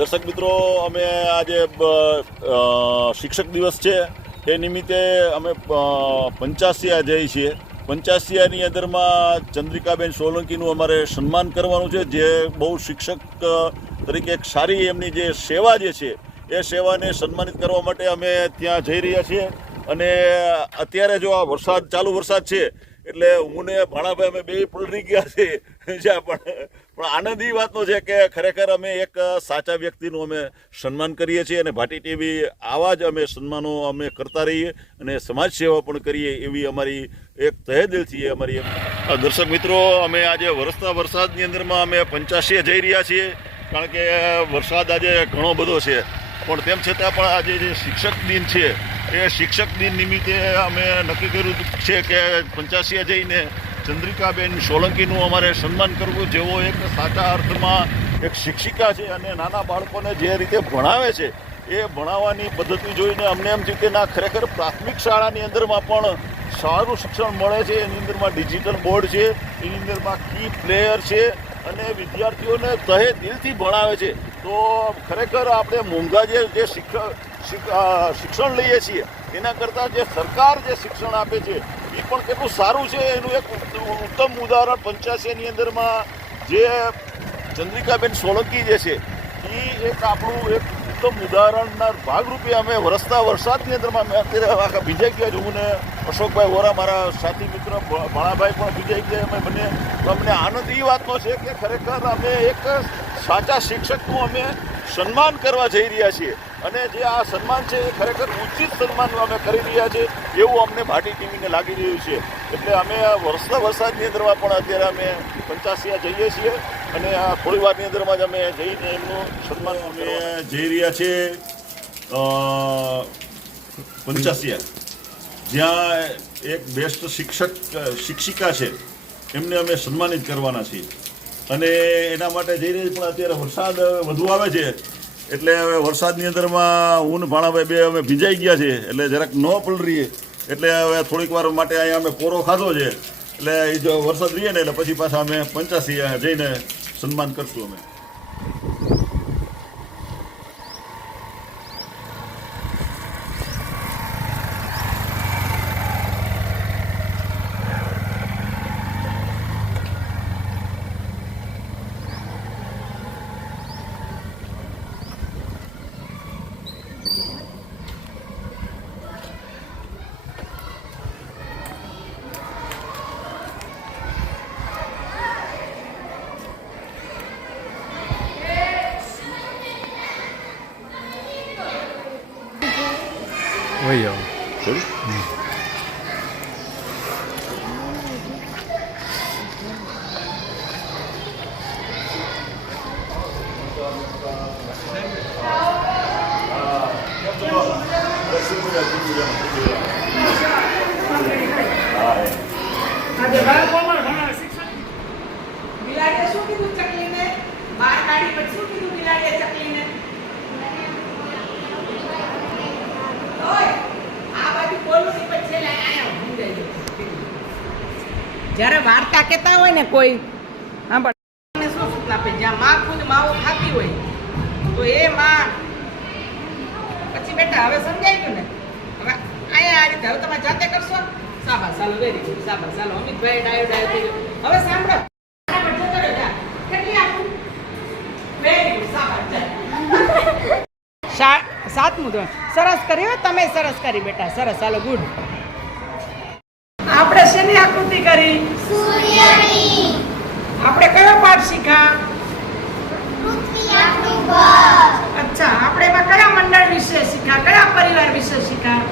દર્શક મિત્રો, અમે આજે શિક્ષક દિવસ છે એ નિમિત્તે અમે પંચાસિયા જઈએ છીએ. પંચાસિયાની અંદરમાં ચંદ્રિકાબેન સોલંકીનું અમારે સન્માન કરવાનું છે, જે બહુ શિક્ષક તરીકે એક સારી એમની જે સેવા જે છે એ સેવાને સન્માનિત કરવા માટે અમે ત્યાં જઈ રહ્યા છીએ. અને અત્યારે જો આ ચાલુ વરસાદ છે એટલે હું ને ભાણાભાઈ અમે બે પલટી ગયા છે. પણ આનંદ એ વાતનો છે કે ખરેખર અમે એક સાચા વ્યક્તિનું અમે સન્માન કરીએ છીએ અને ભાટી ટીવી આવા જ અમે સન્માનો અમે કરતા રહીએ અને સમાજ સેવા પણ કરીએ એવી અમારી એક તહેદિલથી અમારી. દર્શક મિત્રો, અમે આજે વરસતા વરસાદની અંદરમાં અમે 85 જઈ રહ્યા છીએ, કારણ કે વરસાદ આજે ઘણો બધો છે. પણ તેમ છતાં પણ આજે જે શિક્ષક દિન છે એ શિક્ષક દિન નિમિત્તે અમે નક્કી કર્યું છે કે 85 જઈને ચંદ્રિકાબેન સોલંકીનું અમારે સન્માન કરવું, જેઓ એક સાચા અર્થમાં એક શિક્ષિકા છે અને નાના બાળકોને જે રીતે ભણાવે છે એ ભણાવવાની પદ્ધતિ જોઈને અમને એમ થયું કે ના, ખરેખર પ્રાથમિક શાળાની અંદરમાં પણ સારું શિક્ષણ મળે છે. એની અંદરમાં ડિજિટલ બોર્ડ છે, એની અંદરમાં કી પ્લેયર છે અને વિદ્યાર્થીઓને તહે દિલથી ભણાવે છે. તો ખરેખર આપણે મોંઘા જે શિક્ષણ લઈએ છીએ એના કરતાં જે સરકાર જે શિક્ષણ આપે છે એ પણ કેટલું સારું છે. એનું એક ઉત્તમ ઉદાહરણ 85ની અંદરમાં જે ચંદ્રિકાબેન સોલંકી જે છે એ એક આપણું એક ઉત્તમ ઉદાહરણના ભાગરૂપે અમે વરસતા વરસાદની અંદરમાં અમે અત્યારે આખા ભીજાઈ ગયા છું. ને અશોકભાઈ વોરા મારા સાથી મિત્ર ભાણાભાઈ પણ ભીજાઈ ગયા. અમે બંને અમને આનંદ એ વાતનો છે કે ખરેખર અમે એક સાચા શિક્ષકનું અમે સન્માન કરવા જઈ રહ્યા છીએ અને જે આ સન્માન છે એ ખરેખર ઉચિત સન્માન અમે કરી રહ્યા છીએ એવું અમને ભાટી ટીવીને લાગી રહ્યું છે. એટલે અમે વરસતા વરસાદની અંદરમાં પણ અત્યારે અમે 85 જઈએ છીએ અને આ થોડી વારની અંદરમાં જ અમે જઈને એમનું સન્માન અમે જઈ રહ્યા છીએ 85, જ્યાં એક બેસ્ટ શિક્ષિકા છે એમને અમે સન્માનિત કરવાના છીએ. અને એના માટે જઈ રહી પણ અત્યારે વરસાદ વધુ આવે છે એટલે હવે વરસાદની અંદરમાં હું ને ભાણાભાઈ બે અમે ભીજાઈ ગયા છે એટલે જરાક ન પલરીએ એટલે હવે થોડીક વાર માટે અહીંયા અમે કોરો ખાધો છે એટલે એ જો વરસાદ રહીએ ને એટલે પછી પાછા અમે 85 જઈને સન્માન કરશું અમે. વહી આવો. બિલાડીએ શું કીધું ચકલીને? બહાર કાઢી પછી શું કીધું બિલાડીએ ચકલીને? જ્યારે વાર્તા કહેતા હોય ને કોઈ શું સૂચના આપે, જ્યાં માં ખુદ માવો ખાતી હોય તો એ માં પછી બેટા હવે સમજાઈ ગયું ને, હવે અહીંયા આ રીતે હવે તમે જાતે કરશો. સાબા ચાલો, વેરી ગુડ, સાબા ચાલો. અમિતભાઈ ડાયો થઈ ગયો. હવે સાંભળો, કેટલી આપું? Very good, સાબા. 7મું ધોરણ સરસ કર્યું, તમે સરસ કરી બેટા, સરસ. ચાલો, ગુડ. આપણે શેની આકૃતિ કરી? સૂર્યની. આપણે કયો પાઠ શીખ્યા? પૃથ્વી આપણું ઘર. અચ્છા, આપણે એમાં કયા મંડળ વિશે શીખ્યા, કયા પરિવાર વિશે શીખ્યા?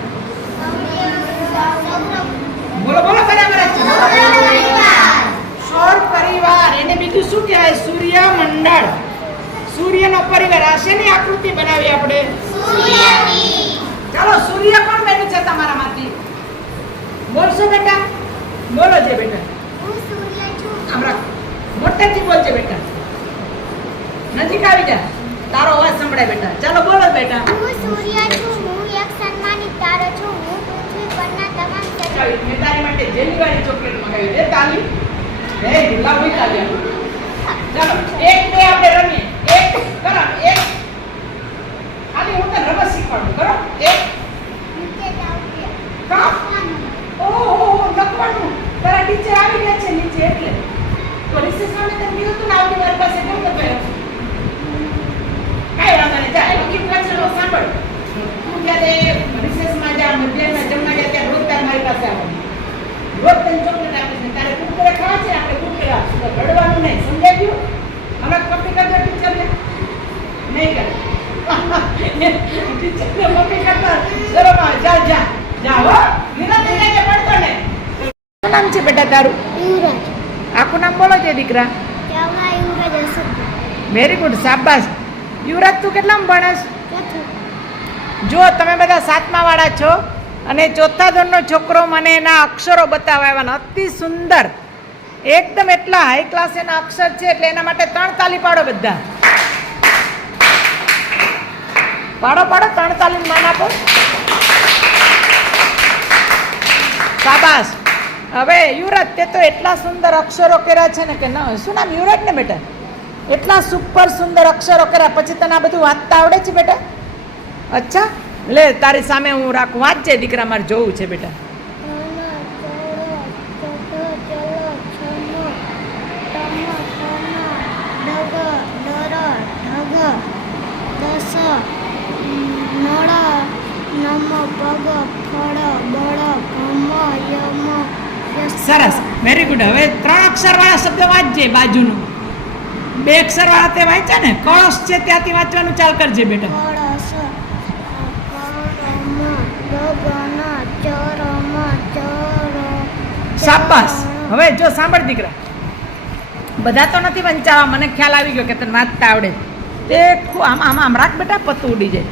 બોલો બોલો બરાબર. સૌર પરિવાર. એને બીજું શું કહેવાય? સૂર્ય મંડળ, સૂર્યનો પરિવાર. આ શેની આકૃતિ બનાવી આપણે? સૂર્યની. ચાલો, સૂર્ય કોણ બન્યું છે તમારામાંથી? બોલશો બેટા? બોલો જે બેટા. હું સૂર્ય છું. હમણાં મોટેથી બોલજે બેટા, નજીક આવી જા, તારો અવાજ સંભળાય બેટા. ચાલો બોલો બેટા. હું સૂર્ય છું, હું એક સન્માનિત તારો છું, હું પૃથ્વી પરના તમામ સજીવ. મેં તારી માટે જેલીવાળી ચોકલેટ મંગાવી દે. તાલી. હે ગુલાબ હોય તાલી. ચાલો, એક બે આપણે રમીએ. એક કરો, એક ચાલની હું તને રમત શીખવાડું. કરો. એક નીચે જાવ કે કામ. ઓહો લખવાનું. તારા ટીચર આવી ગયા છે નીચે એટલે. તો રિસેસમાં મેં તને કીધું તું ને આવતી મારી પાસે કેમ નતો આવ્યો? કાંઈ વાંધો નહીં. જા લખી પાછળ સાંભળ. તું જ્યારે રિસેસમાં જા મધ્યાહનમાં જમવા જાય ત્યારે રોજ તારે મારી પાસે આવવાનું. રોજ તને ચોકલેટ આપીશ ને તારે કુરકુરે ખાવા છે આપણે કુરકુરે આપશું. તો રડવાનું નહીં. સમજાઈ ગયું? હવે કોપી કરજો ટીચરને. નહીં કરે. ટીચરને કોપી કરતા શરમ આવે. જા જા જા હો. નિરાંતે જઈને પડતો ને. શું નામ છે બેટા તારું? યુવરાજ આખું નામ બોલો છે દીકરા. ચાવડા યુવરાજ અશોક વેરી ગુડ શાબાશ. યુવરાજ તું કેટલામાં ભણસ? ચોથું જો તમે બધા 7મા વાળા છો અને 4થા ધોરણનો છોકરો મને એના અક્ષરો બતાવવાના અતિ સુંદર એકદમ એટલા હાઈ ક્લાસ એના અક્ષર છે એટલે એના માટે 3 તાલી પાડો બધા. પાડો પાડો 3 તાલી માન આપો. શાબાશ. હવે યુવરાજ તે તો એટલા સુંદર અક્ષરો કર્યા છે ને કે ન શું નામ યુવરાજ ને બેટા? એટલા સુપર સુંદર અક્ષરો કર્યા પછી તને આ બધું વાંચતા આવડે છે બેટા? અચ્છા લે તારી સામે હું રાખું. વાંચજે દીકરા મારે જોવું છે બેટા. સરસ વેરી ગુડ. હવે 3 અક્ષર વાળા શબ્દ વાંચજે બાજુનું. 2 અક્ષર વાળા તે વાંચ્યા ને કળશ છે ત્યાંથી વાંચવાનું ચાલ કરજે બેટા. શાબાશ. હવે જો સાંભળ દીકરા બધા તો નથી વંચાવા મને ખ્યાલ આવી ગયો કે તને વાંચતા આવડે. તે આમ આમ આમ રાખ બેટા પત્તું ઉડી જાય.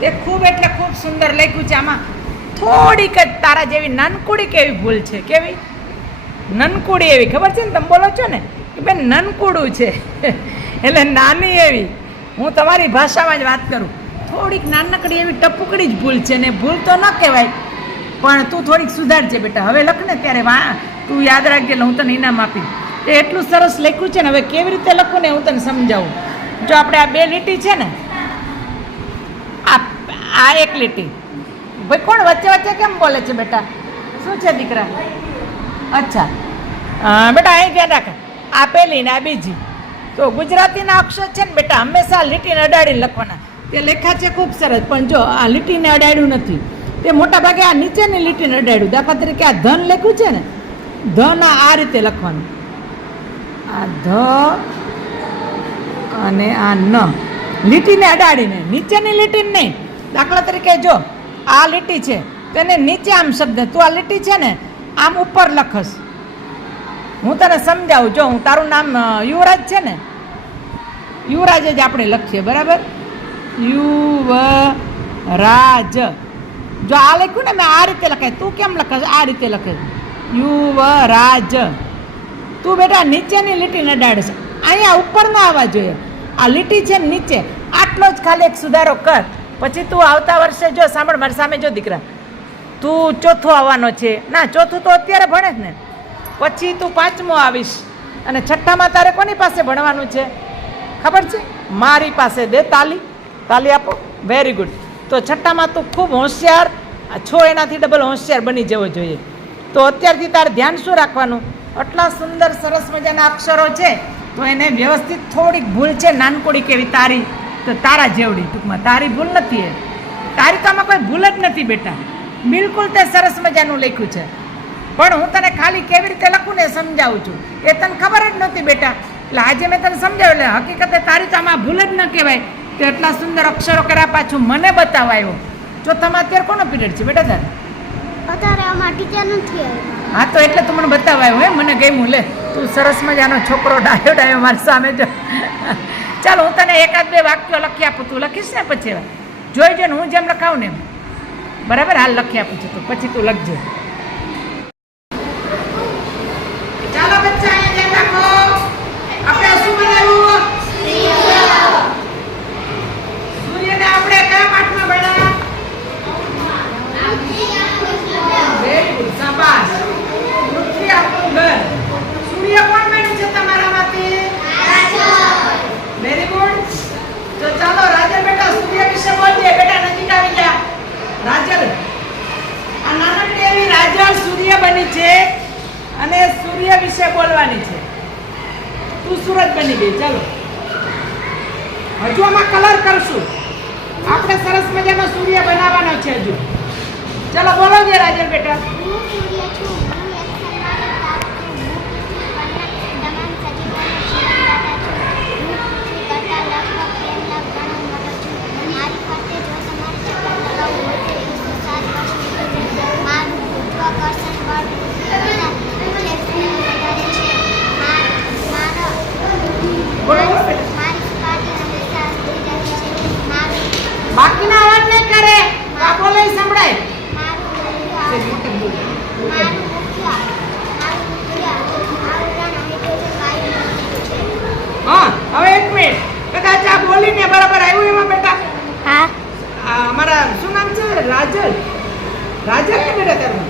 તે ખૂબ એટલે ખૂબ સુંદર લખ્યું છે. આમાં થોડીક જ તારા જેવી નાનકુડી કેવી ભૂલ છે. કેવી નનકુડી એવી ખબર છે ને? તમે બોલો છો ને કે બેન નનકુડું છે એટલે નાની એવી. હું તમારી ભાષામાં જ વાત કરું. થોડીક નાનકડી એવી ટપુકડી જ ભૂલ છે ને ભૂલ તો ન કહેવાય પણ તું થોડીક સુધારજે બેટા. હવે લખ ને ત્યારે તું યાદ રાખજે એટલે હું તને ઇનામ આપીશ. તે એટલું સરસ લખ્યું છે ને હવે કેવી રીતે લખું ને હું તને સમજાવું. જો આપણે આ 2 લીટી છે ને આ 1 લીટી ભાઈ કોણ વચ્ચે વચ્ચે કેમ બોલે છે બેટા? શું છે દીકરા? અચ્છા બેટા અહીં ધ્યાન રાખ. આ પહેલી ને આ બીજી. તો ગુજરાતીના અક્ષર છે ને બેટા હંમેશા લીટીને અડાડીને લખવાના. તે લેખા છે ખૂબ સરસ પણ જો આ લીટીને અડાડ્યું નથી. તે મોટા ભાગે આ નીચેની લીટીને અડાડ્યું. દાખલા તરીકે આ ધન લખ્યું છે ને ધન આ રીતે લખવાનું. આ ધ અને આ ન લીટીને અડાડીને નીચેની લીટીને નહીં. દાખલા તરીકે જો આ લીટી છે તેને નીચે આમ શબ્દ તું આ લીટી છે ને આમ ઉપર લખસ. હું તને સમજાવું. જો હું તારું નામ યુવરાજ છે ને યુવરાજ જ આપણે લખીએ બરાબર. યુવરાજ જો આ લખ્યું ને મેં આ રીતે લખાય. તું કેમ લખે? આ રીતે લખે યુવરાજ. તું બેટા નીચેની લીટીને અડાડે છે. અહીંયા ઉપર ના આવવા જોઈએ. આ લીટી છે ને નીચે આટલો જ ખાલી એક સુધારો કર. પછી તું આવતા વર્ષે જો સાંભળ મારી સામે જો દીકરા તું 4થું આવવાનો છે. ના 4થું તો અત્યારે ભણે જ ને. પછી તું 5મું આવીશ અને 6ઠ્ઠામાં તારે કોની પાસે ભણવાનું છે ખબર છે? મારી પાસે. દે તાલી. તાલી આપો. Very good. તો 6ઠ્ઠામાં તું ખૂબ હોશિયાર છો એનાથી ડબલ હોશિયાર બની જવો જોઈએ. તો અત્યારથી તારે ધ્યાન શું રાખવાનું? આટલા સુંદર સરસ મજાના અક્ષરો છે તો એને વ્યવસ્થિત થોડીક ભૂલ છે નાનકોડી કેવી તારી તો તારા જેવડી ટૂંકમાં તારી ભૂલ નથી. એ તારી તો આમાં કોઈ ભૂલ જ નથી બેટા. બિલકુલ તે સરસ મજાનું લખ્યું છે પણ હું તને ખાલી કેવી રીતે લખું ને સમજાવું છું. એ તને ખબર જ નહોતી બેટા એટલે આજે મેં તને સમજાવ્યું. એટલે હકીકતે તારી તો આમાં ભૂલ જ ન કહેવાય. તો એટલા સુંદર અક્ષરો કર્યા પાછું મને બતાવાયો. જો તમે અત્યારે કોનો પીરિયડ છે બેટા તારે? અત્યારે આમાં ટીચર નથી આવ્યા. હા તો એટલે તું મને બતાવાયો હે મને ગમ્યું. લે તું સરસ મજાનો છોકરો ડાયો ડાયો મારી સામે જો. ચાલો હું તને 1-2 વાક્યો લખી આપું. તું લખીશ ને પછી જોઈજો ને હું જેમ લખાવું ને એમ બરાબર. હાલ લખી આપું છું તો પછી તું લખજો. ચાલો બચ્ચા અહીંયા ધ્યાન રાખો. આપણે શું બનાવ્યું? સૂર્યને આપણે કયા પાઠમાં ભણ્યા? વેરી ગુડ શાબાશ. પૃથ્વી આપણું ઘર. સૂર્ય કોણ બન્યું છે તમારામાંથી? Very good. તો ચાલો રાજન બેટા સૂર્ય વિશે બોલજે. અને સૂર્ય વિશે બોલવાની છે. તું સૂરજ બની ગઈ. ચાલો હજુ આમાં કલર કરશું. આપણે સરસ મજાનો સૂર્ય બનાવવાનો છે હજુ. ચાલો બોલો જે રાજલ બેટા. હું સૂર્ય છું. હું એક સન્માનિત તારો છું. હું પૃથ્વી પરના તમામ સજીવોનો જીવનદાતા છું. હું પૃથ્વી કરતાં લગભગ 3 લાખ ગણો મોટો છું. મારી ફરતે જો તમારે ચક્કર લગાવવું હોય તો 107 વર્ષ નીકળશે. મારું ગુરુત્વાકર્ષણ બળ પૃથ્વી કરતાં 6 ગણું વધારે છે. બોલો બોલો બેટા. મારી સપાટી હંમેશા સ્થિર રહે છે. મારું બાકીના અવાજ નહીં કરે. આ બોલે ઈ સંભળાય. મારું તે મુખ્ય મોટે બોલ. આવરણ હાઇડ્રોજન વાયુનું છે. હા હવે એક મિનિટ. કદાચ આ બોલીને બરાબર આવ્યું એમાં બેટા. હા આ અમારા શું નામ છે? રાજલ. રાજલ ને બેટા તારું?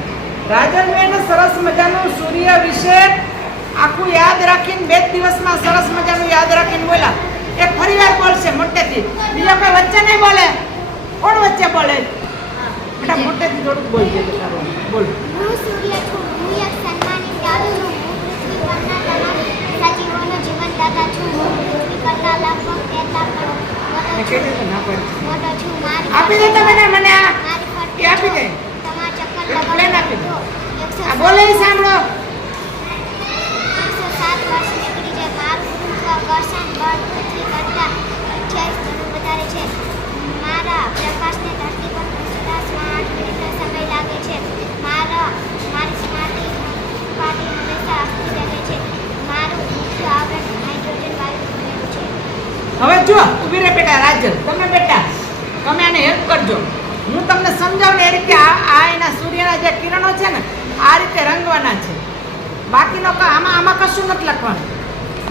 રાજલ બેન સરસ મજાનું સૂર્ય વિશે આખું યાદ રાખીને 2 દિવસમાં સરસ મજાનું યાદ રાખીને બોલ્યા. એ ફરીવાર બોલશે મોટેથી. બીજા કોઈ વચ્ચે નહીં બોલે. કોણ વચ્ચે બોલે? બેટા મોટેથી થોડુંક બોલજે તો તારું. બોલ. હું સૂર્ય છું. હું એક સન્માનિત તારો છું. હું પૃથ્વી પરના તમામ સજીવોનો જીવનદાતા છું. હું પૃથ્વી કરતાં લગભગ 13 લાખ ગણો મેં કીધું તો ના પાડી. મોટો છું. મારી આપી દે તમે મને આ. મારી ફરતે એ આપી દે. તમારા ચક્કર એક પ્લેન આપી દે. લગાવો આ બોલે ઈ સાંભળો. 107 વર્ષ નીકળી જાય. મારું ગુરુત્વાકર્ષણ બળ પૃથ્વી કરતાં 28 ગણું વધારે છે. મારા પ્રકાશને ધરતી પર પહોંચતા 8 મિનિટનો સમય લાગે છે. મારી સપાટી હંમેશા સ્થિર રહે છે. મારું મુખ્ય આવરણ હાઇડ્રોજન વાયુનું બનેલું છે. હવે જો ઊભી રહે બેટા રાજલ. તમે બેટા તમે આને હેલ્પ કરજો. હું તમને સમજાવું ને એ રીતે આ એના સૂર્યના જે કિરણો છે ને આ રીતે રંગવાના છે. બાકીનો આમાં કશું નથી લખવાનું.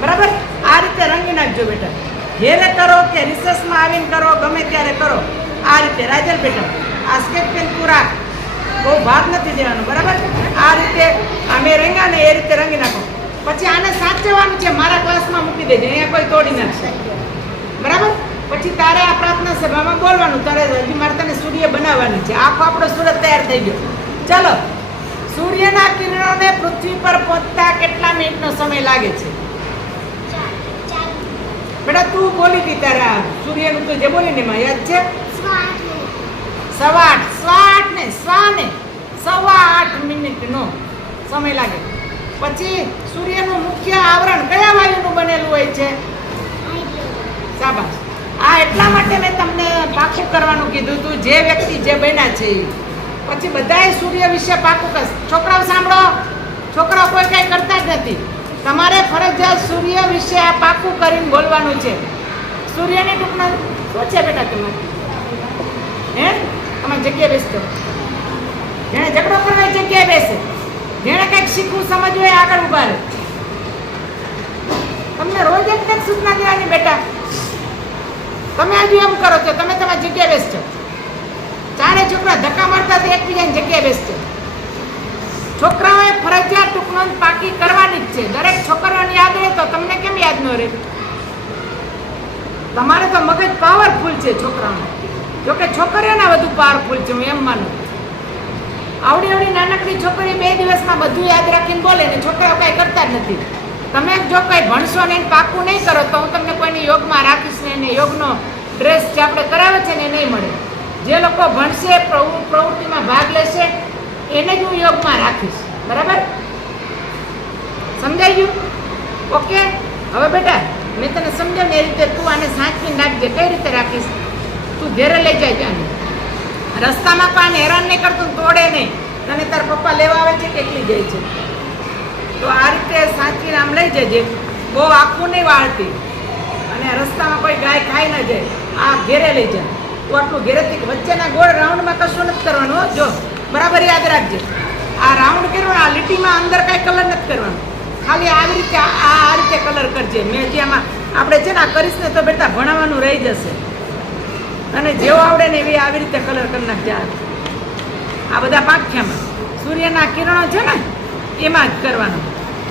બરાબર? આ રીતે રંગી નાખજો બેટા. ઘેરે કરો કે રિસર્ચમાં આવીને કરો, ગમે ત્યારે કરો. આ રીતે રાજલ બેટા આ સ્કેચ પેન પૂરા બહુ ભાગ નથી દેવાનો. બરાબર? આ રીતે અમે રંગ્યા ને એ રીતે રંગી નાખો. પછી આને સાચવવાનું છે. મારા ક્લાસમાં મૂકી દેજો. અહીંયા કોઈ તોડી નાખશે. બરાબર? પછી તારે આ પ્રાર્થના સભામાં બોલવાનું. તારે હજી મારે તને સૂર્ય બનાવવાની છે. આખો આપણો સૂરજ તૈયાર થઈ ગયો. ચાલો. સૂર્યના કિરણોને પૃથ્વી પર પહોંચતા કેટલા મિનિટનો સમય લાગે છે? બેટા તું બોલી હતી તારા સૂર્યનું તો જે બોલી ને એમાં યાદ છે? 8:15 મિનિટનો સમય લાગે. પછી સૂર્યનું મુખ્ય આવરણ કયા વાયુનું બનેલું હોય છે? શાબાશ. આ એટલા માટે મેં તમને પાકું કરવાનું કીધું તું જે વ્યક્તિ જે બન્યા છે એ. પછી બધાએ સૂર્ય વિશે પાકું કર. છોકરાઓ સાંભળો. છોકરાઓ કોઈ કંઈ કરતા જ નથી. તમારે ફરજિયાત સૂર્ય વિશે આ પાકું કરીને બોલવાનું છે. સૂર્યની ટૂંકમાં શું છે બેટા તમારે? હે તમારી જગ્યાએ બેસતો. જેણે ઝઘડો કરવા જગ્યાએ બેસે. જેણે કંઈક શીખવું સમજવું હોય આગળ ઉભા રહે. તમને રોજ એક કંઈક સૂચના દેવાની બેટા. તમે હજુ એમ કરો છો તમે તમારી જગ્યાએ બેસજો. ચારે છોકરા ધક્કા મારતા તો એકબીજાની જગ્યાએ બેસજો. છોકરાઓએ ફરજિયાત ટૂંકનોંધ પાકી કરવાની જ છે. દરેક છોકરાઓને યાદ રહે તો તમને કેમ યાદ ન રહે? તમારે તો મગજ પાવરફુલ છે છોકરાઓને. જોકે છોકરીઓના વધુ પાવરફુલ છે હું એમ માનું. આવડી નાનકડી છોકરી 2 દિવસમાં બધું યાદ રાખીને બોલે ને છોકરાઓ કાંઈ કરતા જ નથી. તમે જો કંઈ ભણશો ને પાકું નહીં કરો તો હું તમને કોઈને યોગમાં રાખીશ ને એને યોગનો ડ્રેસ જે આપણે કરાવે છે ને એ નહીં મળે. જે લોકો ભણશે પ્રવૃત્તિમાં ભાગ લેશે એને જ હું યોગમાં રાખીશ. બરાબર? સમજાઈ ગયું? ઓકે. હવે બેટા મેં તને સમજાવ્યું ને એ રીતે તું આને સાચવીને રાખજે. કઈ રીતે રાખીશ? તું ઘેરે લઈ જાય આને. રસ્તામાં પણ હેરાન નહીં કરતું, તોડે નહીં. તને તારા પપ્પા લેવા આવે છે કે એકલી જાય છે? તો આ રીતે સાચવીને આમ લઈ જજે. બહુ આખું નહીં વાળતી. અને રસ્તામાં કોઈ ગાય ખાઈ ન જાય. આ ઘેરે લઈ જાય. તું આટલું ઘેરેથી વચ્ચેના ગોળ રાઉન્ડમાં કશું નથી કરવાનું. જો બરાબર યાદ રાખજે. આ રાઉન્ડ કરવાનો, આ લીટીમાં અંદર કાંઈ કલર નથી કરવાનો. ખાલી આવી રીતે આ રીતે કલર કરજે. મેં જે આમાં આપણે છે ને આ કરીશ ને તો બેટા ભણાવવાનું રહી જશે. અને જેવો આવડે ને એવી આવી રીતે કલર કરી નાખજે. આ બધા પાંખ્યામાં સૂર્યના કિરણો છે ને એમાં જ કરવાનું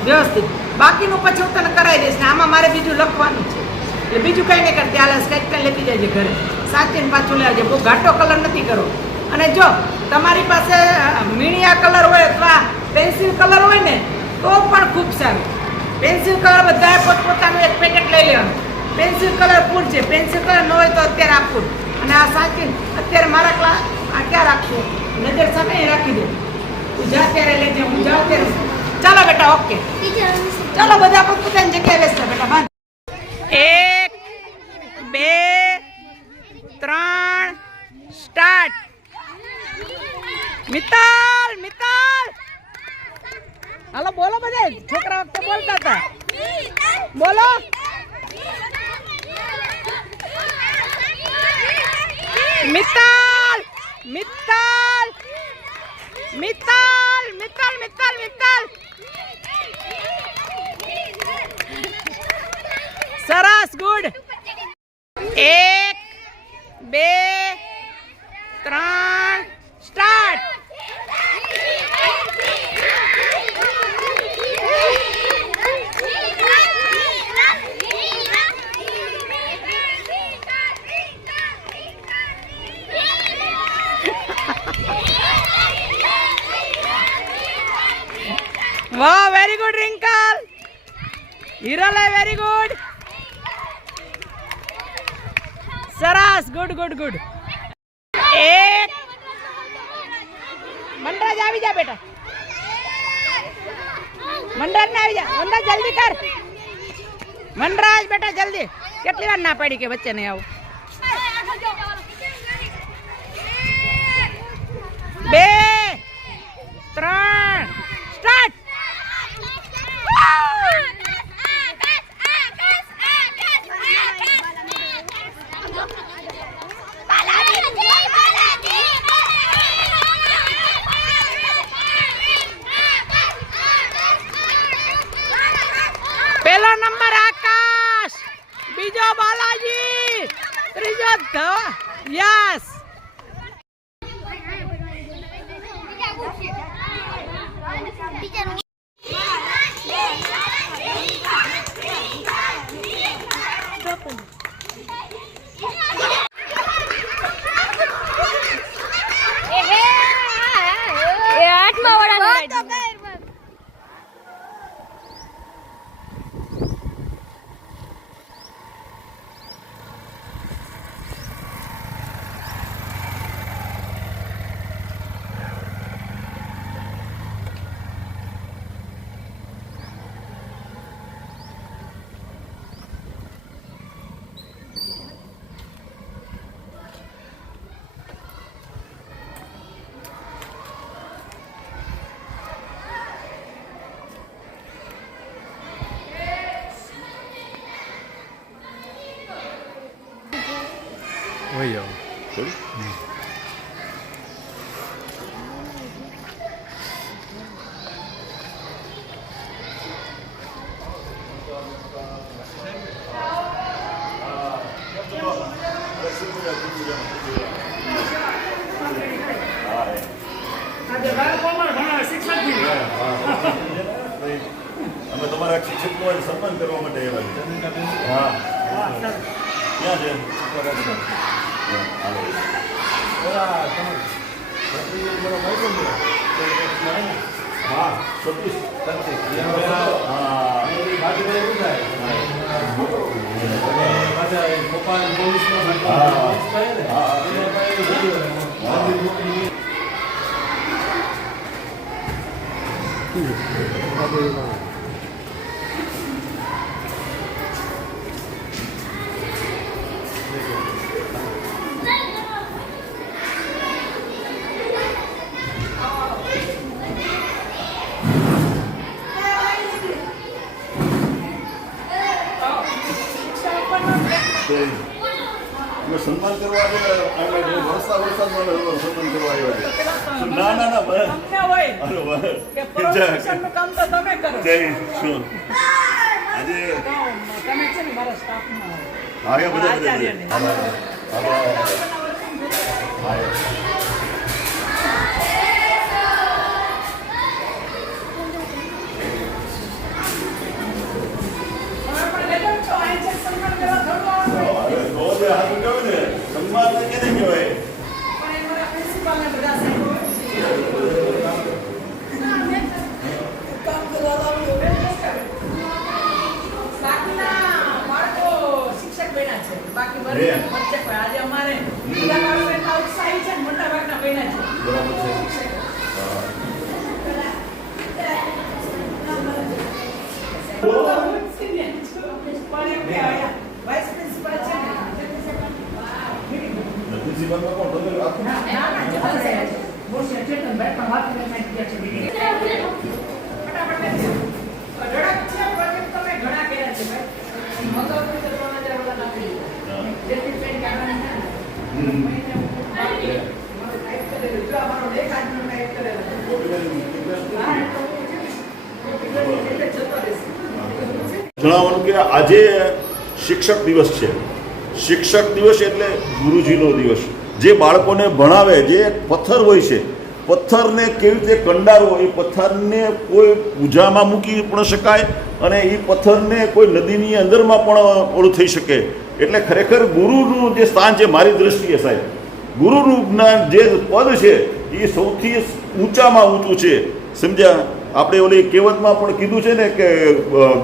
વ્યવસ્થિત. બાકીનું પછી હું તને કરાવી દઈશ ને આમાં મારે બીજું લખવાનું છે. એટલે બીજું કંઈ નહીં કરતી. હાલ સ્કેચ પેન લેતી જાય ઘરે સાચીને પાછું લેવા જાય. બહુ ઘાટો કલર નથી કરવો. અને જો તમારી પાસે મીણિયા કલર હોય અથવા પેન્સિલ કલર હોય ને તો પણ ખૂબ સારું. પેન્સિલ કલર બધાએ પોતપોતાનું એક પેકેટ લઈ લેવાનું. પેન્સિલ કલર પૂર છે, પેન્સિલ કલર ન હોય તો અત્યારે આપવું. અને આ સાચી અત્યારે મારા ક્લાસ આ ક્યાં રાખવું, નજર સામે રાખી દે. તું જા ત્યારે લેજે, હું જાઉં ત્યારે. ચાલો બેટા, ઓકે. ચાલો બધા પોતપોતાની જગ્યાએ બેસતા બેટા. બાંધ. 1 2 3 સ્ટાર્ટ. મિત્તલ મિત્તલ, હાલો બોલો બધા. છોકરા વખતે બોલતા હતા, બોલો. મિત્તલ મિત્તલ મિત્તલ મિત્તલ મિત્તલ મિત્તલ. સરસ, ગુડ. 1 2 3 સ્ટાર્ટ. વાહ, વેરી ગુડ રિંકલ. હિરલે વેરી ગુડ. સરસ, ગુડ ગુડ ગુડ. 1 મંડરાજ આવી જા બેટા. મંડરાજ ને આવી જા. મંડરાજ જલ્દી કર. મંડરાજ બેટા જલ્દી. કેટલી વાર ના પાડી કે વચ્ચે નહીં આવું. 2 3 સ્ટાર્ટ. પહેલો નંબર આકાશ, બીજો બાલાજી, ત્રીજો યસ. વહી આવો. અમે તમારા શિક્ષકનું સન્માન કરવા માટે આવ્યા છે. હા, ક્યાં છે? હા, સતીશ. સન્માન કરવા આવ્યા. વરસાદમાં સન્માન કરવા આવ્યા. ના ના ના, બરાબર. કામ તો તમે કરો. આજે તમે છે ને મારા સ્ટાફમાં હા, બધા સન્માન કેને કહેવાય? કામ કરવા બાકી બધી વચ્ચે કોઈ આજે અમારે બીજા બાળકો એટલા ઉત્સાહી છે ને મોટા ભાગના બન્યા છે. બરાબર છે. વાઇસ પ્રિન્સિપલ છે ને. પ્રિન્સિપલમાં કોણ તમે રાખો? બહુ છે ચેતનભાઈ પણ વાત કરીને ગયા છે બીજી. ફટાફટ લેજો. અઢળક છે પ્રોજેક્ટ તમે ઘણા કર્યા છે ભાઈ. મગાવતું તો 3000 વાળા નાખી દીધા. જેથી પેન કાઢવાની છે ને. મને ટાઈપ કરેલું. જો અમારો લેખ આજનો ટાઈપ કરેલો. જણાવવાનું કે આજે શિક્ષક દિવસ છે. શિક્ષક દિવસ એટલે ગુરુજીનો દિવસ. જે બાળકોને ભણાવે, જે પથ્થર હોય છે, પથ્થરને કેવી રીતે કંડારવો, એ પથ્થરને કોઈ પૂજામાં મૂકી પણ શકાય અને એ પથ્થરને કોઈ નદીની અંદરમાં પણ ઓલું થઈ શકે. એટલે ખરેખર ગુરુનું જે સ્થાન છે, મારી દ્રષ્ટિએ સાહેબ, ગુરુનું જ્ઞાન જે પદ છે એ સૌથી ઊંચામાં ઊંચું છે. સમજ્યા? આપણે ઓલી કહેવતમાં પણ કીધું છે ને કે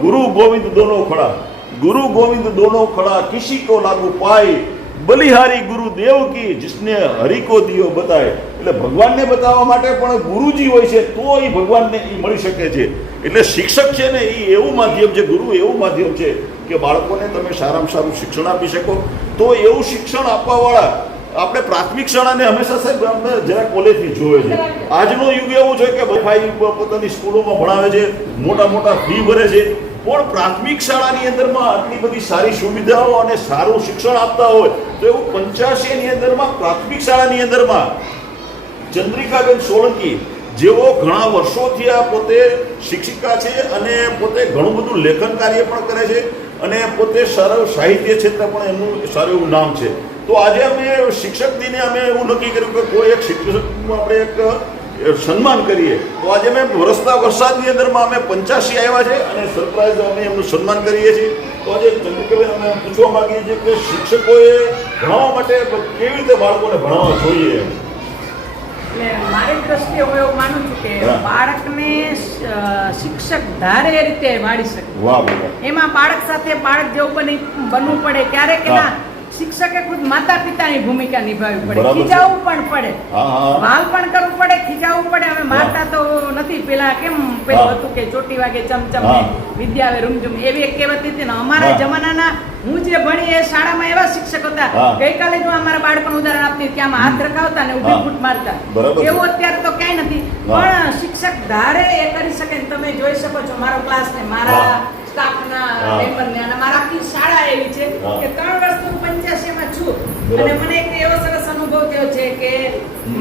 ગુરુ ગોવિંદ દોનો ખડા, ગુરુ ગોવિંદ દોનો ખડા, કિસી કો લાગુ પાય, બલિહારી ગુરુ દેવ કી જિસને હરિ કો દિયો બતાય. એટલે ભગવાનને બતાવવા માટે પણ ગુરુજી હોય છે તો એ ભગવાનને એ મળી શકે છે. એટલે શિક્ષક છે ને એ એવું માધ્યમ છે, ગુરુ એવું માધ્યમ છે કે બાળકોને તમે સારામાં સારું શિક્ષણ આપી શકો. તો એવું શિક્ષણ આપવાવાળા આપણે પ્રાથમિક શાળાને હંમેશા સાહેબ આપણે જરા કોલેજથી જોવે છે. આજનો યુગ એવો છે કે ભાઈ પોતાની સ્કૂલોમાં ભણાવે છે, મોટા મોટા ફી ભરે છે, પણ પ્રાથમિક શાળાની અંદરમાં આટલી બધી સારી સુવિધાઓ અને સારું શિક્ષણ આપતા હોય તો એવું 85ની અંદરમાં પ્રાથમિક શાળાની અંદરમાં ચંદ્રિકાબેન સોલંકી જેઓ ઘણા વર્ષોથી આ પોતે શિક્ષિકા છે અને પોતે ઘણું બધું લેખન કાર્ય પણ કરે છે અને પોતે સારું સાહિત્ય ક્ષેત્રે પણ એમનું સારું એવું નામ છે. તો આજે અમે શિક્ષક દિને અમે એવું નક્કી કર્યું કે કોઈ એક શિક્ષકનું આપણે એક સન્માન કરીએ. તો આજે અમે વરસતા વરસાદની અંદરમાં અમે 85 આવ્યા છે અને સરપ્રાઈઝ અમે એમનું સન્માન કરીએ છીએ. તો આજે ચંદ્રિકાબેન અમે પૂછવા માંગીએ છીએ કે શિક્ષકોએ ભણાવવા માટે કેવી રીતે બાળકોને ભણાવવા જોઈએ? એટલે મારી દ્રષ્ટિએ હું એવું માનું છું કે બાળકને શિક્ષક ધારે એ રીતે વાળી શકે. વાહ બાબા. એમાં બાળક સાથે બાળક જેવું બનવું પડે. ક્યારેક એના શિક્ષકે ખુદ માતા પિતાની ભૂમિકા નિભાવવી પડે, ખીજાવવું પણ પડે, વાલ પણ કરવું પડે, ખીજાવવું પડે. અમે મારતા તો નથી. પેલા કેમ પેલું હતું કે ચોટી વાગે ચમચમ ને વિદ્યા આવે રૂમઝુમ, એવી એક કહેવત હતી ને. અમારા જમાનાના હું જે ભણી એ શાળામાં એવા શિક્ષક હતા. ગઈકાલે જો અમારા બાળકોનું ઉદાહરણ આપતી કે આમાં હાથ રખાવતા ને ઉભી ફૂટ મારતા. એવું અત્યારે તો ક્યાંય નથી. પણ શિક્ષક ધારે એ કરી શકે. તમે જોઈ શકો છો મારો ક્લાસ ને મારા સ્ટાફના મેમ્બરને અને મારા આખી શાળા એવી છે કે 3 વર્ષથી હું 85માં છું અને મને એક એવો સરસ અનુભવ થયો છે કે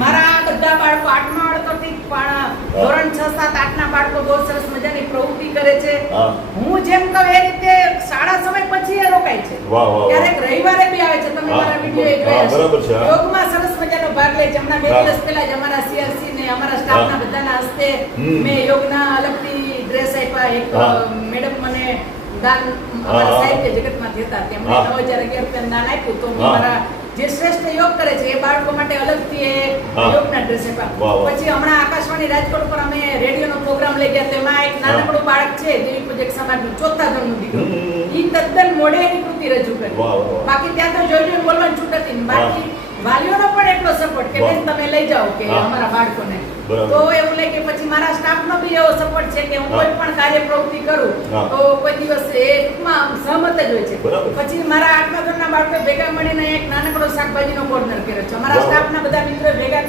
મારા બધા બાળકો 8મા બાળકો ઠીક પણ ધોરણ 6, 7, 8ના બાળકો બહુ સરસ મજાની પ્રવૃત્તિ કરે છે. હું જેમ કહું એ રીતે શાળા સમય પછી એ રોકાય છે. ક્યારેક રવિવારે બી આવે છે. તમે મારા વિડીયો જોયા છે. યોગમાં સરસ મજાનો ભાગ લે છે. હમણાં 2 દિવસ પહેલા જ અમારા સીઆરસી ને અમારા સ્ટાફના બધાના હસ્તે મેં યોગના અલગથી ડ્રેસ આપ્યા. એક મેડમ મને દાન અમારા સાહિત્ય જગતમાંથી હતા, તેમણે 9011 રૂપિયા દાન આપ્યું. તો મારા જે શ્રેષ્ઠ યોગ કરે છે એ બાળકો માટે અલગથી એ યોગના ડ્રેસ આપ્યા. પછી હમણાં આકાશવાણી રાજકોટ પર અમે રેડિયોનો પ્રોગ્રામ લઈ ગયા. તેમાં એક નાનકડું બાળક છે દેવી પૂજક સમાજનું 4થા ધોરણનું દીકરો. ઈ તદ્દન મોઢે એની કૃતિ રજૂ કરી. બાકી ત્યાં તો જોઈને બોલવાની છૂટ હતી. બાકી વાલીઓનો પણ એટલો સપોર્ટ કે બેન તમે લઈ જાઓ કે અમારા બાળકોને. તો એવું લે કે પછી મારા સ્ટાફનો બી એવો સપોર્ટ છે કે હું કોઈ પણ કાર્ય પ્રવૃત્તિ કરું તો કોઈ દિવસ એ ટૂંકમાં સહમત જ હોય છે. પછી મારા 8મા ધોરણના બાળકો ભેગા મળીને એક નાનકડો શાકભાજીનો કોર્નર કર્યો છે. અમારા સ્ટાફના બધા મિત્રો ભેગા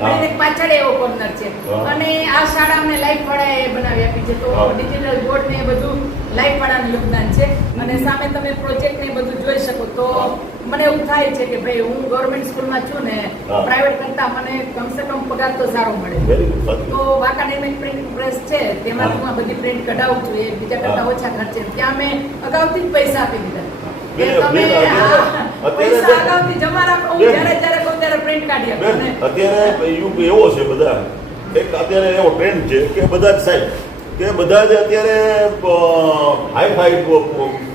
મળીને પાછળ એવો કોર્નર છે. અને આ શાળા અમને લાઈફ વાળાએ બનાવી આપી છે. તો ડિજિટલ બોર્ડ ને બધું લાઈફ વાળાનું યોગદાન છે. અને સામે તમે પ્રોજેક્ટ ને બધું જોઈ શકો. તો મને એવું થાય છે કે ભાઈ હું ગવર્મેન્ટ સ્કૂલમાં છું ને પ્રાઇવેટ કરતા મને કમસે કમ પગાર તો સારો મળે. તો વાંકાનેર પ્રિન્ટ પ્રેસ છે તેમાં હું બધી પ્રિન્ટ કઢાવું છું. એ બીજા કરતા ઓછા ખર્ચે. ત્યાં મેં અગાઉથી જ પૈસા આપી દીધા. તમે પૈસા અગાઉથી જમા રાખો. હું જ્યારે કહું ત્યારે પ્રિન્ટ કાઢી આપું. અત્યારે યુગ એવો છે, બધા એક અત્યારે એવો ટ્રેન્ડ છે કે બધા જ સાહેબ કે બધા જ અત્યારે હાઈ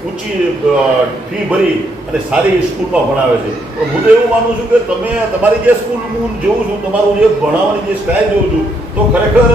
ઊંચી ફી ભરી અને સારી સ્કૂલમાં ભણાવે છે. પણ હું તો એવું માનું છું કે તમે તમારી જે સ્કૂલ હું જોઉં છું, તમારું જે ભણાવવાની જે સ્ટાઇલ જોઉં છું, તો ખરેખર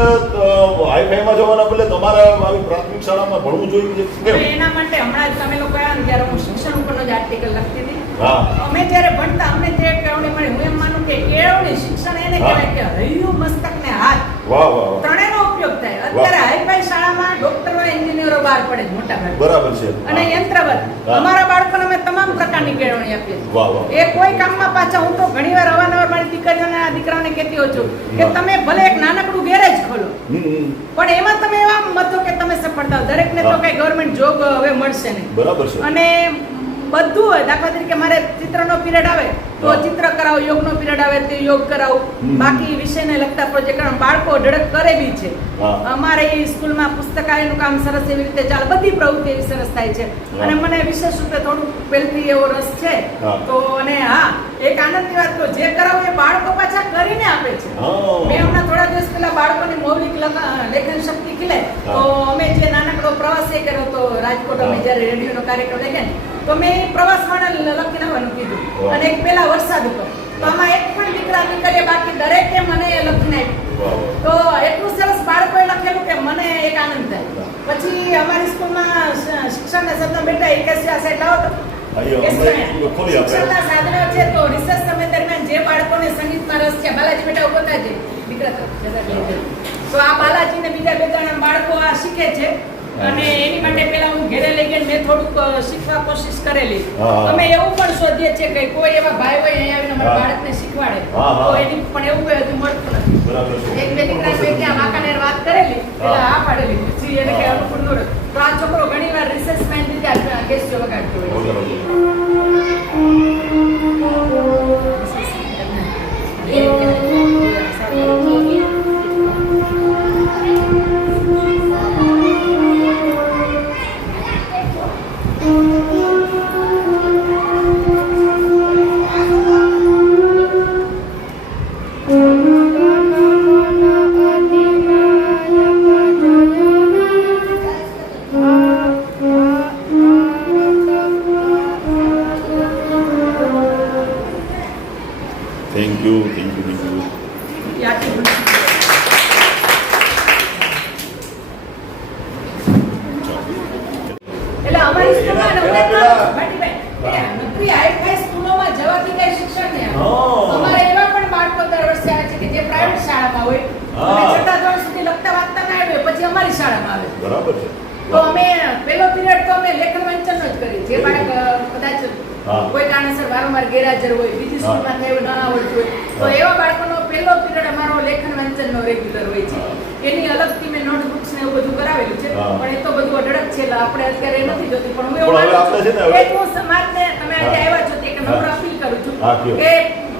હાઈફાઈમાં જવાના બદલે તમારા આવી પ્રાથમિક શાળામાં ભણવું જોઈએ. એના માટે હમણાં જ તમે લોકો આવ્યા ને ત્યારે હું શિક્ષણ ઉપરનો જ આર્ટિકલ લખતી હતી. હા. અમે જ્યારે ભણતા અમને જે કેળવણી મળી, હું એમ માનું કે કેળવણી શિક્ષણ એને હા. કહેવાય કે હૈયું મસ્તક ને હાથ વાહ વાહ વાહ. ત્રણેયનો ઉપયોગ થાય. અત્યારે હાઈફાઈ શાળામાં ડોક્ટરો એન્જિનિયરો બહાર પડે છે મોટા ભાગે બરાબર છે. અને હા. યંત્રવત. હા. અમારા બાળકોને અમે તમામ પ્રકારની કેળવણી આપીએ છીએ. વાહ વાહ. એ કોઈ કામમાં પાછા, હું તો ઘણીવાર અવારનવાર મારી દીકરીઓના દીકરાઓને કહેતી હોઉં છું કે હા. તમે ભલે એક નાનકડું ગેરેજ ખોલો હમ. પણ એમાં તમે એવા મતો કે તમે સફળ થાવ. દરેકને તો હા. કઈ ગવર્મેન્ટ જોબ હવે મળશે નહીં. બરાબર છે. અને બધું હોય. દાખલા તરીકે મારે ચિત્રનો પિરિયડ આવે તો હા. ચિત્ર કરાવો, યોગનો પિરિયડ આવે તો યોગ કરાવું. હમ. બાકી વિષયને લગતા પ્રોજેક્ટ કરાવું. બાળકો ધડક કરે બી છે. હા. અમારે ઈ સ્કૂલમાં પુસ્તકાલયનું કામ સરસ એવી રીતે ચાલે. બધી પ્રવૃત્તિ એવી સરસ થાય છે. હા. અને મને વિશેષ રૂપે થોડું પહેલથી એવો રસ છે. હા. તો અને હા, એક આનંદની વાત તો જે કરાવું એ બાળકો પાછા કરીને આપે છે. હા. મેં હમણાં થોડા દિવસ પહેલા બાળકોની મૌલિક લેખન શક્તિ ખીલે તો અમે જે નાનકડો પ્રવાસ એ કર્યો તો રાજકોટ, અમે હા. જ્યારે રેડિયોનો કાર્યક્રમ લઈ ગયા ને, તો મેં એ પ્રવાસ માટે લખીને આવવાનું કીધું. વાહ. અને એક પેલા વરસાદ હતો તો આમાં એક પણ દીકરા દીકરીએ બાકી દરેકે મને એ લખીને આપ્યું. વાહ વાહ. તો એટલું સરસ બાળકોએ લખેલું કે મને એક આનંદ થાય. પછી અમારી સ્કૂલમાં શિક્ષણના શબ્દ બેટા 81 સાઈડ લાવો તો અહીંયા કે અમે ખોલી આપણે. શિક્ષણના સાધનો છે તો રિસર્ચ સમય દરમિયાન જે બાળકોને સંગીતમાં રસ છે, બાલાજી બેટા ઉભો થાય છે દીકરા તો આ બાલાજીને બીજા બે ત્રણ બાળકો આ શીખે છે. અને એની માટે પેલા હું ઘરે લઈ ગઈ મેં થોડુંક શીખવા કોશિશ કરેલી. હા. અમે એવું પણ શોધીએ છીએ કે કોઈ એવા ભાઈ હોય અહીંયા આવીને અમારા હા. બાળકને શીખવાડે હા, હા. તો એની પણ એવું કોઈ હજુ મળતું નથી. બરાબર છે. એક બે દીકરા મેં ત્યાં વાંકાનેર વાત કરેલી પેલા હા પાડેલી પછી એને કે અનુકૂળ ન રહે. તો આ છોકરો ઘણીવાર રિસર્ચમાં એની રીતે કેસ્યો વગાડતો હોય છે. Thank you thank you thank you. એ આખી ભૂલ. એટલે અમારી સ્કૂલમાં નોકરી હાઈ સ્કૂલોમાં જવાથી કઈ શિક્ષણ નહીં આવે. હા. અમારે એવા પણ બાળકો દર વર્ષે આવે છે કે જે પ્રાઇવેટ શાળામાં હોય હા. અને છઠ્ઠા ધોરણ સુધી લખતા વાંચતા ના આવે પછી અમારી શાળામાં આવે. બરાબર છે. તો અમે પહેલો પિરિયડ તો અમે લેખન વાંચનનો જ કરીએ. જે બાળક કદાચ હા. કોઈ કારણસર વારંવાર ગેરહાજર હોય, બીજી હા. સ્કૂલમાં થયું ન આવડતું હોય તો હા. એવા બાળકોનો પહેલો પિરિયડ અમારો લેખન વાંચનનો રેગ્યુલર હોય છે. એની અલગથી મેં નોટબુક્સ ને એવું બધું કરાવેલું છે. હા. પણ એ તો બધું અઢળક છે એટલે આપણે અત્યારે એ નથી જોતી. પણ હું પણ એવું હવે આપણે છે ને હવે- એક હું સમાજને તમે આજે હા. આવ્યા છો તે એક નમ્ર હા. અપીલ કરું છું હા, કયો. કે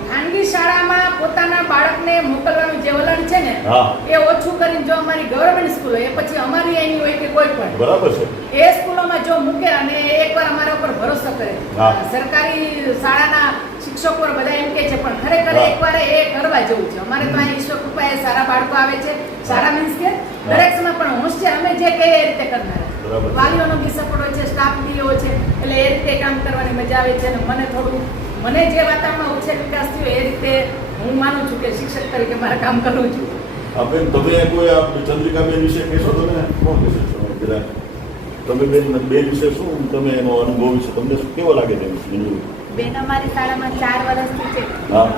ખાનગી શાળામાં પોતાના બાળકને મોકલવાનું જે વલણ છે ને હા. એ ઓછું કરીને જો અમારી ગવર્મેન્ટ સ્કૂલ હોય એ પછી અમારી એની હોય કે કોઈ પણ બરાબર છે. એ સ્કૂલોમાં જો મૂકે અને એકવાર અમારા ઉપર ભરોસો કરે. હા. સરકારી શાળાના શિક્ષકો બધા એમ કે છે પણ ખરેખર હા. એકવાર એ કરવા જેવું છે. અમારે તો અહીં ઈશ્વર કૃપાએ સારા બાળકો આવે છે. સારા મીન્સ કે દરેક સમય પણ હોશિયાર અમે જે કહીએ એ રીતે કરનાર. બરાબર છે. વાલીઓનો બી સપોર્ટ હોય છે, સ્ટાફ બી એવો છે એટલે એ રીતે કામ કરવાની મજા આવે છે. અને મને થોડું મને જે વાતાવરણમાં ઉછેર વિકાસ થયો એ રીતે હું માનું છું કે શિક્ષક તરીકે મારે કામ કરવું છું. આપણે તમે કોઈ આ ચંદ્રિકાબેન વિશે કહેશો તમે શું કહેશો જરા? તમે બેન વિશે શું તમે એનો અનુભવ વિશે તમને શું કેવો લાગે છે? બેન અમારી શાળામાં 4 વર્ષથી છે. હા.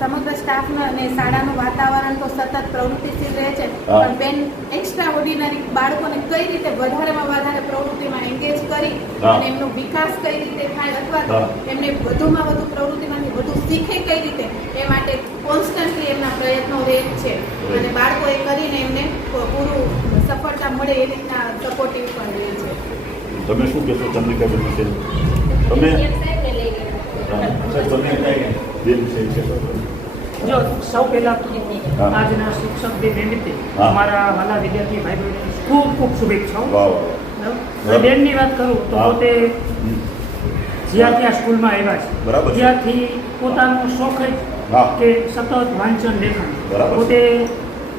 સમગ્ર સ્ટાફનું અને શાળાનું વાતાવરણ તો સતત પ્રવૃત્તિશીલ રહે છે. હા. પણ બેન એક્સ્ટ્રા ઓર્ડિનરી બાળકોને કઈ રીતે વધારેમાં વધારે પ્રવૃત્તિમાં એન્ગેજ કરી હા. અને એમનો વિકાસ કઈ રીતે થાય અથવા તો હા. એમને વધુમાં વધુ પ્રવૃત્તિમાંથી વધુ શીખે કઈ રીતે એ માટે કોન્સ્ટન્ટલી એમના પ્રયત્નો રહે છે. અને બાળકોએ કરીને એમને પૂરું સફળતા મળે એ રીતના સપોર્ટિવ પણ રહે છે. તમે શું કહેશો ચંદ્રિકાબેન વિશે? તમે હા, તમે કઈ બેન વિશે કહેશો? જો સૌ પહેલા તો હા. આજના શિક્ષક દિન નિમિત્તે હા. મારા વાલા વિદ્યાર્થી ભાઈ બહેનોને ખૂબ ખૂબ શુભેચ્છાઓ. વાહ વાહ. બરાબર? હવે બેનની વાત કરું તો હા. પોતે જ્યારથી આ સ્કૂલમાં આવ્યા બરાબર છે છે. ત્યારથી પોતાનો શોખ જ હા. કે સતત વાંચન લેખન બરાબર છે. પોતે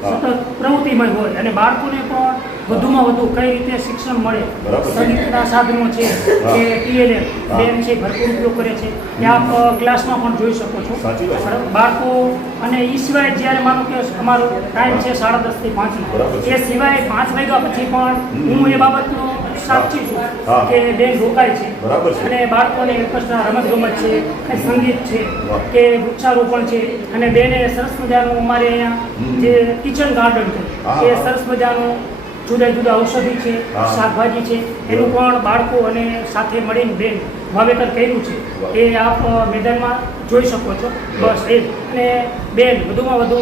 હા. સતત પ્રવૃત્તિમય હોય અને બાળકોને પણ વધુમાં વધુ કઈ રીતે શિક્ષણ મળે. બરાબર છે. સંગીતના સાધનો છે હા. કે TLM હા. બેન છે ભરપૂર ઉપયોગ કરે છે એ આપ ક્લાસમાં પણ જોઈ શકો છો. સાચી વાત છે. બરાબર? બાળકો અને એ સિવાય જ્યારે માનો કે અમારો ટાઈમ છે 10:30 થી 5 બરાબર છે. એ સિવાય 5 વાગ્યા પછી પણ હું એ બાબતનો સાક્ષી છું હા. કે બેન રોકાય છે બરાબર છે. અને બાળકોને એકસ્ટ્રા રમતગમત છે કંઈ સંગીત છે વાહ. કે વૃક્ષારોપણ છે અને બેને સરસ મજાનું અમારે અહીંયા જે કિચન ગાર્ડન છે હા, એ હા. સરસ મજાનું જુદા જુદા ઔષધિ છે હા. શાકભાજી છે એનું પણ બાળકો અને સાથે મળીને બેન વાવેતર કર્યું છે વાહ. એ આપ મેદાનમાં જોઈ શકો છો બસ એ જ. અને બેન વધુમાં વધુ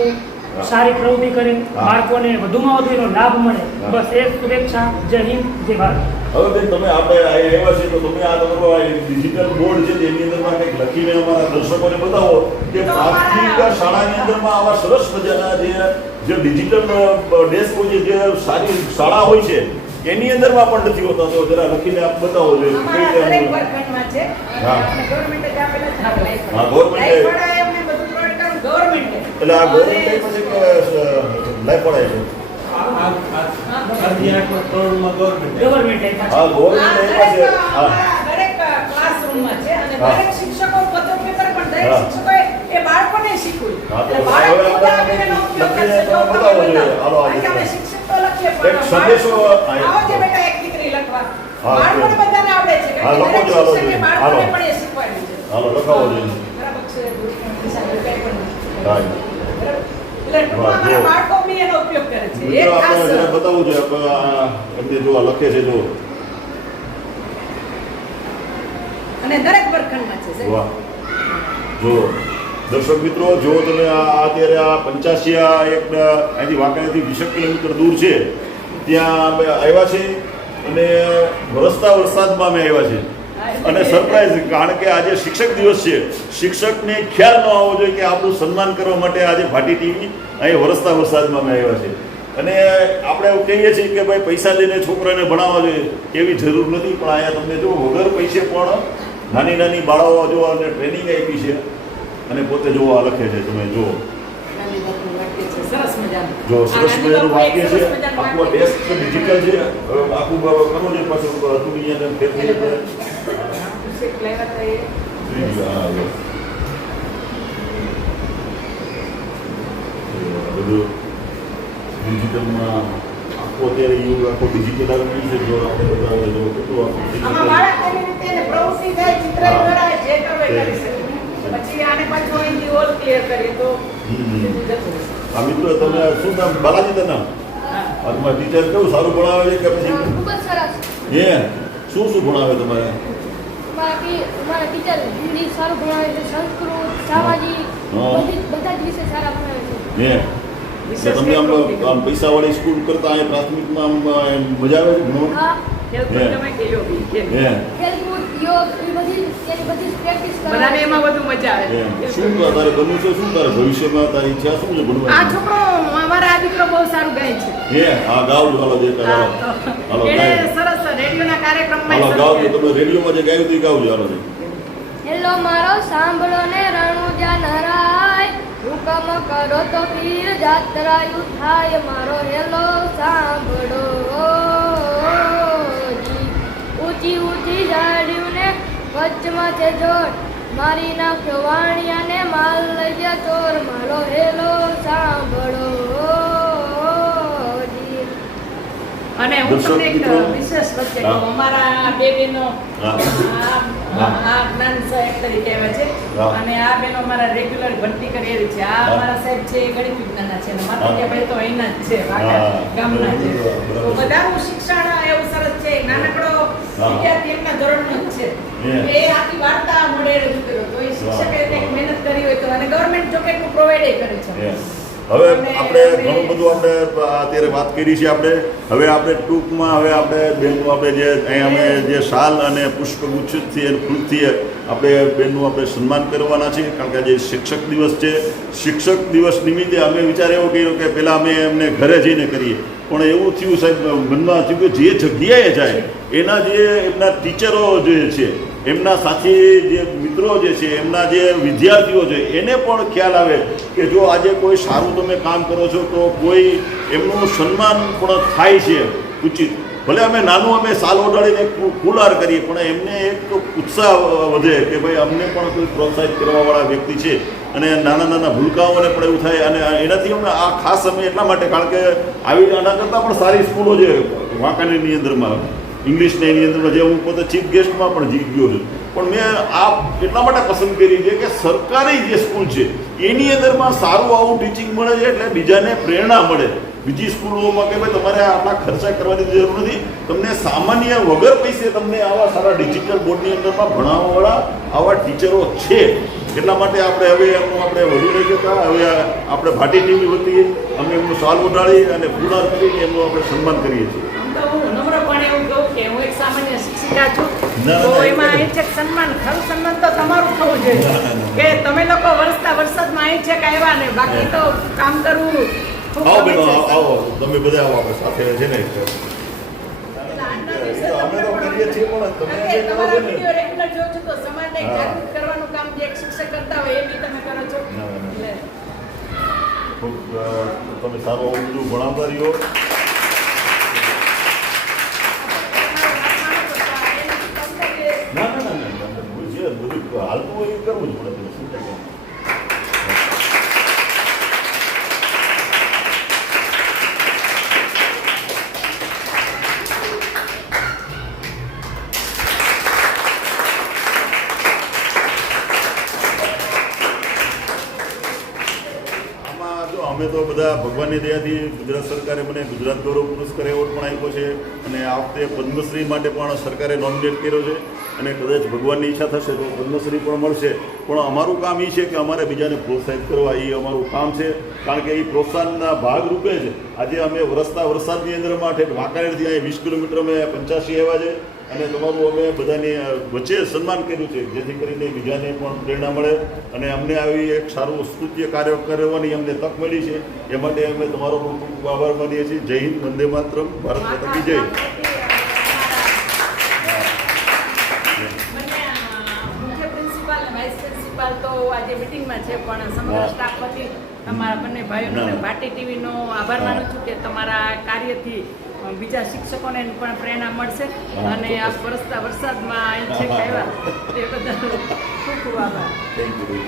હા. સારી પ્રવૃત્તિ કરે હા. બાળકોને વધુમાં વધુ એનો લાભ મળે હા. બસ એ જ શુભેચ્છા. જય હિન્દ જય ભારત. હવે બેન તમે આપણે અહીંયા આવ્યા છે તો તમે આ તમારો આ ડિજિટલ બોર્ડ છે તેની અંદરમાં કંઈક લખીને અમારા દર્શકોને બતાવો કે તો પ્રાથમિક અમારા- શાળાની અંદરમાં આવા સરસ મજાના જે ડિજિટલ ડેસ્ક હોય છે જે સારી શાળા હોય છે એની અંદરમાં પણ નથી હોતા તો જરા લખીને આપ બતાવો જોઈએ અમારા કઈ દરેક રીતે વર્ગખંડમાં છે અને હા. આપણે ગવર્મેન્ટે જ આપેલા જ દાખલા છે. હા, ગવર્મેન્ટે- લાઈફ પડાય અમને બધું પ્રોવાઈડ કરવું ગવર્મેન્ટે. એટલે આ ગવર્મેન્ટ અને- પછી લાઈ પડાય છે ગવર્મેન્ટ આપ્યા હા આ ગવર્મેન્ટ દરેક એમાં છે હા અમારા દરેક ક્લાસરૂમમાં છે અને હા. દરેક શિક્ષકો પોતે ઉપયોગ કરે પણ દરેક હા. શિક્ષકોએ એ બાળકોને શીખવું. હા, તો એટલે બાળક હવે પોતે આપણે આપીને એનો ઉપયોગ લખીને કરશે તો બતાવો તમે જોઈએ. બતાવો. હાલો, આજે કારણ કે અમે બતાવો. શિક્ષક તો લખીએ એક પણ સંદેશો બાળક- આ- આવો જે બેટા એક દીકરી લખવા હા, બાળકોને તો- બધાને આવડે છે હા, કારણ કે લખો દરેક છો, હાલો શિક્ષકે જોઈએ. બાળકોને હાલો. પણ એ શીખવાડ્યું છે. હાલો લખાવો જોઈએ બરાબર છે દિશા કંઈ પણ હા. બરાબર. એટલે ટૂંકમાં જો. અમારા બાળકો બી એનો ઉપયોગ કરે છે મિત્રો એક આપણે જરા ખાસ બતાવવું જોઈએ આપણે આ એમને જો આ લખે છે જો અને દરેક વર્ગખંડમાં છે સાહેબ. વાહ જો દર્શક મિત્રો જો તમે આ અત્યારે આ પંચાસિયા એક અહીંથી વાંકાનેરથી 20 કિલોમીટર દૂર છે ત્યાં અમે આવ્યા છે અને વરસતા વરસાદમાં અમે આવ્યા છે અને સરપ્રાઈઝ કારણ કે આજે શિક્ષક દિવસ છે શિક્ષકને ખ્યાલ ન આવવો જોઈએ કે આપણું સન્માન કરવા માટે આજે ભાટી ટીવી અહીં વરસતા વરસાદમાં અમે આવ્યા છે અને આપણે એવું કહીએ છીએ કે ભાઈ પૈસા લઈને છોકરાને ભણાવવા જોઈએ એવી જરૂર નથી પણ અહીંયા તમને જો વગર પૈસે પણ નાની નાની બાળાઓ જો અને ટ્રેનિંગ આપી છે અને પોતે જો આ લખે છે તમે જો નાની બાપુનું વાક્ય છે સરસ મજાનું. જો આ સરસ નાની મજાનું બાપુ એક વાક્ય છે સરસ મજાનું આખું વાક્ય ડેસ્ક ડિજિટલ છે હવે આખું કરો છે પાછું હતું અહીંયા ફેરથી એટલે પુસ્તક લાવ્યા હતા એ. બધું ડિજિટલમાં આખો અત્યારે યુગ આખો ડિજિટલ આવી ગયું છે જો આપણે બતાવે જો કેટલું આખું આમાં digital. બાળક એની રીતે એને પ્રવૃત્તિ થાય, ચિત્ર હા. દોરાય, જે કરવું એ કરી શકે. પછી આને પાછું અહીંથી ઓલ ક્લિયર કરીએ તો હમ. સીધું જતું રહેશે. આ મિત્રો તમે શું નામ બાલાજી તને હા. આ તમારા ટીચર કેવું સારું ભણાવે છે કે પછી ખૂબ જ સરસ હે શું શું ભણાવે તમારે મારા ટીચર હિન્દી સારું ભણાવે છે સંસ્કૃત સામાજિક હા. બધા જ વિષય સારા ભણાવે છે હે વિશેષ તમને આમ પ્રવૃત્તિ. આમ પૈસાવાળી સ્કૂલ કરતા અહીં પ્રાથમિકમાં આમ મજા આવે છે ભણવા હા ખેલકૂદ તમે કે યોગ ઈ કે. હે ખેલકૂદ યોગ એ બધી એની બધી પ્રેક્ટિસ બધાને એમાં વધુ મજા આવે. હે શું તારે બનવું છે શું તારે ભવિષ્યમાં તારી ઈચ્છા શું છે આ ભણવાની છોકરો અમારા આ દીકરો બહુ સારું ગાય છે. હે હા ગાવ હાલો જે હા, હાલો તો હાલો એણે ગાય સરસ રેડિયોના કાર્યક્રમમાં હાલો સરસ ગાવ ગાયું. તમે રેડિયોમાં જે ગાયું તે ગાવજો હાલો જે હેલો મારો સાંભળો ને રણુજા નરાય હુકમ કરો તો પીર જાત્રાયુ થાય મારો હેલો સાંભળો જી. ઊંચી ઊંચી ઝાડીયું ને વચમાં છે જોડ મારી નાખ્યો વાણિયાને માલ લઈ ગયા ચોર મારો હેલો સાંભળો જી. અને હું દર્શક તમને એક મિત્રો. વિશેષ વચ્ચે હા. કહું. અમારા બે બહેનો હા. આ જ્ઞાન સહાયક તરીકે આવ્યા છે હા. અને આ બહેનો અમારા રેગ્યુલર ભરતી કરી એવી છે. આ હા. અમારા સાહેબ છે એ ગણિત વિજ્ઞાનના છે અને માતાજીભાઈ તો અહીંના જ છે હા. વાંકા ગામના છે. બરાબર. તો બધાનું શિક્ષણ એવું સરસ છે. નાનકડો હા. વિદ્યાર્થી એમના ધોરણનો જ છે. Yeah. એ આખી વાર્તા મોડે રજૂ કર્યો તો એ શિક્ષકે વાહ. કંઈક મહેનત કરી હોય તો અને ગવર્મેન્ટ જો કેટલું પ્રોવાઈડ કરે છે. હે. હવે આપણે ઘણું બધું આપણે અત્યારે વાત કરી છે આપણે હવે આપણે ટૂંકમાં હવે આપણે બેનનું આપણે જે અહીં અમે જે શાલ અને પુષ્પગુચ્છથી અને ફૂલથી આપણે બેનનું આપણે સન્માન કરવાના છે કારણ કે આજે શિક્ષક દિવસ છે શિક્ષક દિવસ નિમિત્તે અમે વિચાર એવો કર્યો કે પહેલાં અમે એમને ઘરે જઈને કરીએ પણ એવું થયું સાહેબ મનમાં થયું કે જે જગ્યાએ જાય એના જે એમના ટીચરો જે છે એમના સાથી જે મિત્રો જે છે એમના જે વિદ્યાર્થીઓ છે એને પણ ખ્યાલ આવે કે જો આજે કોઈ સારું તમે કામ કરો છો તો કોઈ એમનું સન્માન પણ થાય છે ઉચિત ભલે અમે નાનું અમે સાલ ઓઢાડીને કુલાર કરીએ પણ એમને એક ઉત્સાહ વધે કે ભાઈ અમને પણ કોઈ પ્રોત્સાહિત કરવાવાળા વ્યક્તિ છે અને નાના નાના ભૂલકાઓને પણ એવું થાય અને એનાથી અમે આ ખાસ અમે એટલા માટે કારણ કે આવી આના કરતાં પણ સારી સ્કૂલો છે વાંકાનેરની અંદરમાં ઇંગ્લિશને એની અંદરમાં જે હું પોતે ચીફ ગેસ્ટમાં પણ જીત ગયો છું. પણ મેં આ એટલા માટે પસંદ કરી છે કે સરકારી જે સ્કૂલ છે એની અંદરમાં સારું આવું ટીચિંગ મળે છે એટલે બીજાને પ્રેરણા મળે. બીજી સ્કૂલોમાં કે ભાઈ તમારે આટલા ખર્ચા કરવાની જરૂર નથી, તમને સામાન્ય વગર પૈસે તમને આવા સારા ડિજિટલ બોર્ડની અંદરમાં ભણાવવાવાળા આવા ટીચરો છે. એટલા માટે આપણે હવે એમનું આપણે વધુ નહીં કહેતા, હવે આપણે ભાટી ટીવી વતી અમે એમનું સાલ ઉડાડી અને પૂર્ણ કરીને એમનું આપણે સન્માન કરીએ છીએ. આમ તો હું નમ્રપણે એવું કહું કે હું એક સામાન્ય શિક્ષિકા છું, ના, તો ના, એમાં અહીં છે સન્માન, ખરું સન્માન તો તમારું થવું જોઈએ કે તમે લોકો વરસતા વરસાદમાં અહીં છે કે આવ્યા ને, બાકી તો કામ કરવું ખૂબ આવો ગમે બેનો છે. આવો, તમે બધા આવો આપણે સાથે છે ને. અમે તો કરીએ છીએ પણ તમે જે કરો તમારા છો ને. વિડીયો રેગ્યુલર જોઉં છું તો સમાજને હા. જાગૃત કરવાનું કામ જે એક શિક્ષક કરતા હોય એ બી તમે કરો છો. ના, ના. એટલે ખૂબ તમે સારું આવું બધું ભણાવતા રહ્યો. ના ના ના ના જે બધું હાલતું હોય એ કરવું જ પડે. તમે શું થાય? આમાં જો અમે તો બધા ભગવાનની દયાથી ગુજરાત સરકારે મને ગુજરાત ગૌરવ પુરસ્કાર એવોર્ડ પણ આપ્યો છે અને આ વખતે પદ્મશ્રી માટે પણ સરકારે નોમિનેટ કર્યો છે અને કદાચ ભગવાનની ઈચ્છા થશે તો પદ્મશ્રી પણ મળશે. પણ અમારું કામ એ છે કે અમારે બીજાને પ્રોત્સાહિત કરવા, એ અમારું કામ છે. કારણ કે એ પ્રોત્સાહનના ભાગરૂપે છે આજે અમે વરસતા વરસાદની અંદરમાં વાંકાનેરથી અહીં 20 કિલોમીટર અમે 85 આવ્યા છે અને તમારું અમે બધાની વચ્ચે સન્માન કર્યું છે જેથી કરીને બીજાને પણ પ્રેરણા મળે અને અમને આવી એક સારું સ્તુત્ય કાર્ય કરવાની અમને તક મળી છે. એ માટે અમે તમારો ખૂબ ખૂબ આભાર માનીએ છીએ. જય હિન્દ, વંદે માતરમ, ભારત માતા કી જય. મુખ્ય પ્રિન્સિપાલ અને વાઇસ પ્રિન્સિપાલ તો આજે મિટિંગમાં છે, પણ સમગ્ર સ્ટાફ વતી તમારા બંને ભાઈઓનો અને ભાટી ટીવીનો આભાર માનું છું કે તમારા કાર્યથી બીજા શિક્ષકોને પણ પ્રેરણા મળશે અને આ વરસતા વરસાદમાં અહીં છે કે આવ્યા તે બદલ ખૂબ ખૂબ આભાર. Thank you.